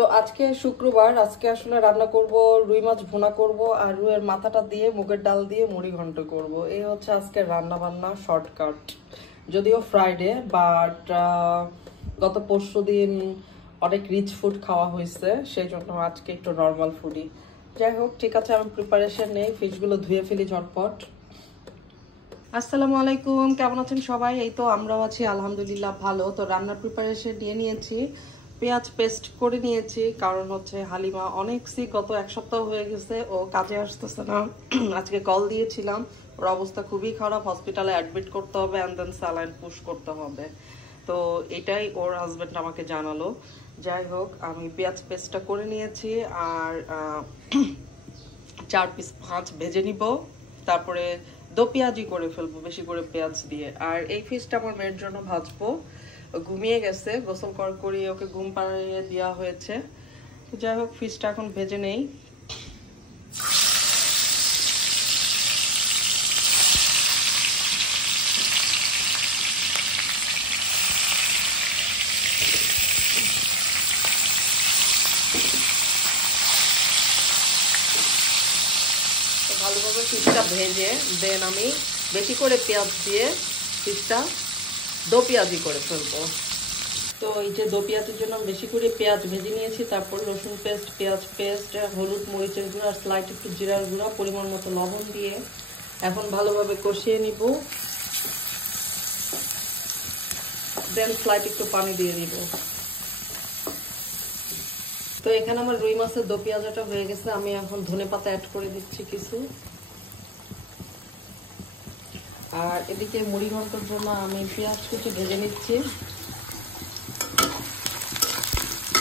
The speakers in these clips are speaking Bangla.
তো আজকে শুক্রবার, আজকে আসলে রান্না করব রুই মাছ ভুনা করব আর রুইয়ের মাথাটা দিয়ে মুগের ডাল দিয়ে মুড়ি ঘন্ট করব। এই হচ্ছে আজকে রান্না বান্না শর্টকাট। যদিও ফ্রাইডে, বাট গত পরশুদিন অনেক রিচ ফুড খাওয়া হয়েছে, সেই জন্য আজকে একটু নর্মাল ফুডই। যাই হোক, ঠিক আছে, আমি প্রিপারেশন নেই, ফিশগুলো ধুয়ে ফেলি ঝটপট। আসসালামু আলাইকুম, কেমন আছেন সবাই? এই তো আমরাও আছি আলহামদুলিল্লাহ ভালো। তো রান্নার প্রিপারেশন নিয়ে নিয়েছি, পেঁয়াজ পেস্ট করে নিয়েছি, কারণ হচ্ছে হালিমা অনেক সিক, গত এক সপ্তাহ হয়ে গেছে, ও কাজে আসতেছে না। আজকে কল দিয়েছিলাম, ওর অবস্থা খুবই খারাপ, হসপিটালে অ্যাডমিট করতে হবে অ্যান্ড দেন স্যালাইন পুশ করতে হবে। তো এটাই ওর হাজব্যান্ড আমাকে জানালো। যাই হোক, আমি পেঁয়াজ পেস্টটা করে নিয়েছি আর 4 পিস মাছ ভেজে নিব, তারপরে দো পেঁয়াজি করে ফেলবো বেশি করে পেঁয়াজ দিয়ে। আর এই ফিশটা আমার মেয়ের জন্য ভাজবো, ঘুমিয়ে গেছে, গোসল করিয়ে ওকে ঘুম পাড়িয়ে দেওয়া হয়েছে। যাই হোক, ফিশটা এখন ভেজে নেই। ভালোভাবে ফিশটা ভেজে দেন আমি বেশি করে পেঁয়াজ দিয়ে ফিশটা দো পেঁয়াজি করে ফেলবো। তো এই যে দো পেঁয়াজের জন্য বেশি করে পেঁয়াজ ভেজে নিয়েছি, তারপর রসুন পেস্ট, পেঁয়াজ পেস্ট, হলুদ মরিচের গুঁড়া, স্লাইট একটু জিরার গুঁড়া, পরিমাণ মতো লবণ দিয়ে এখন ভালোভাবে কষিয়ে নিব। দেন স্লাইট একটু পানি দিয়ে দিব। তো এখানে আমার রুই মাছের দো পেঁয়াজাটা হয়ে গেছে, আমি এখন ধনেপাতা অ্যাড করে দিচ্ছি কিছু। আর এদিকে মুড়ি ঘন্টার জন্য আমি পেঁয়াজ কুচি ভেজে নিচ্ছি।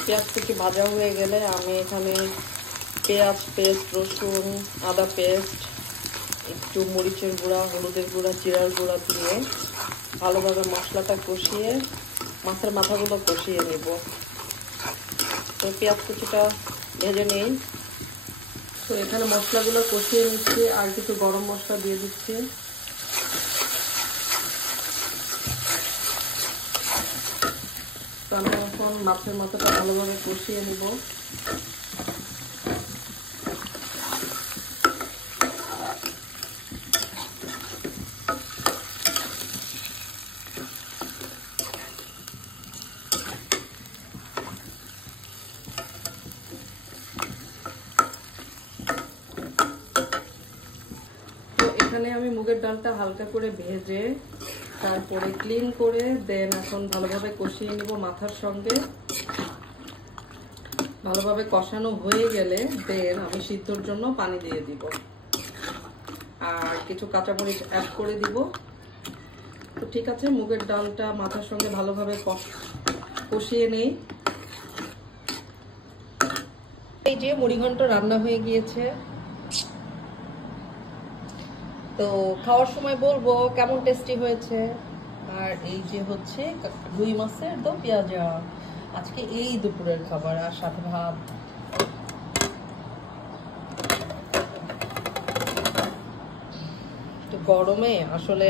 পেঁয়াজ কুচি ভাজা হয়ে গেলে আমি এখানে পেঁয়াজ পেস্ট, রসুন, আদা পেস্ট, একটু মরিচের গুঁড়া, হলুদের গুঁড়া, জিরার গুঁড়া দিয়ে ভালোভাবে মশলাটা কষিয়ে মাছের মাথাগুলো কষিয়ে নেব। তো পেঁয়াজ কুচিটা ভেজে নেই। তো এখানে মশলাগুলো কষিয়ে নিচ্ছি আর কিছু গরম মশলা দিয়ে দিচ্ছি। তো আমি এখন মাছের মাথাটা ভালোভাবে কষিয়ে নিব। এখানে আমি মুগের ডালটা হালকা করে ভেজে তারপরে ক্লিন করে দেন এখন ভালোভাবে কষিয়ে নিব মাথার সঙ্গে। ভালোভাবে কষানো হয়ে গেলে দেন আমি সিদ্ধর জন্য পানি দিয়ে দিব আর কিছু কাঁচামরিচ অ্যাড করে দিব। তো ঠিক আছে, মুগের ডালটা মাথার সঙ্গে ভালোভাবে কষিয়ে নেই। এই যে মুড়ি ঘন্ট রান্না হয়ে গিয়েছে। তো খাওয়ার সময় বলবো কেমন টেস্টি হয়েছে। আর এই যে হচ্ছে রুই মাছের দো পেঁয়াজা, আজকে এই দুপুরের খাবার, আর সাথে ভাত। তো গরমে আসলে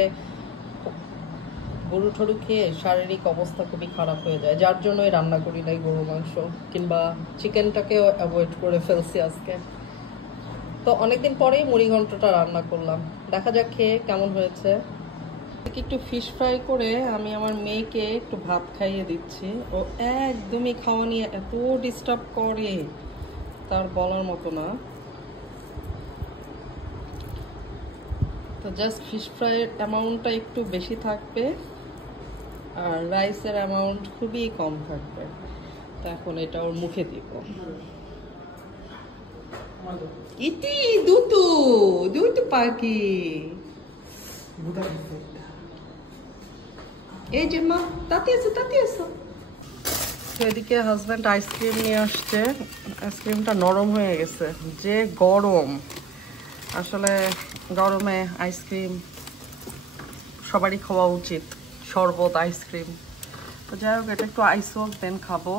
গরু ঠরু খেয়ে শারীরিক অবস্থা খুবই খারাপ হয়ে যায়, যার জন্যই রান্না করি নাই গরু মাংস কিংবা চিকেনটাকেও অ্যাভয়েড করে ফেলছি আজকে। তো অনেকদিন পরেই মুড়ি ঘন্টটা রান্না করলাম, দেখা যাক খেয়ে কেমন হয়েছে। একটু ফিশ ফ্রাই করে আমি আমার মেয়েকে একটু ভাত খাইয়ে দিচ্ছি। ও একদমই খাওয়া নিয়ে এত ডিস্টার্ব করে, তার বলার মতো না। তো জাস্ট ফিশ ফ্রাইয়ের অ্যামাউন্টটা একটু বেশি থাকবে আর রাইসের অ্যামাউন্ট খুবই কম থাকবে। তো এখন এটা ওর মুখে দিব। ইতি দুতু দুতু পাখি, এই যে মা তাতে এসো তাতে এসো। এদিকে হাজব্যান্ড আইসক্রিম নিয়ে আসছে, আইসক্রিমটা নরম হয়ে গেছে, যে গরম। আসলে গরমে আইসক্রিম সবারই খাওয়া উচিত, শরবত, আইসক্রিম। তো যাই হোক, এটা একটু আইস হোক দেন খাবো।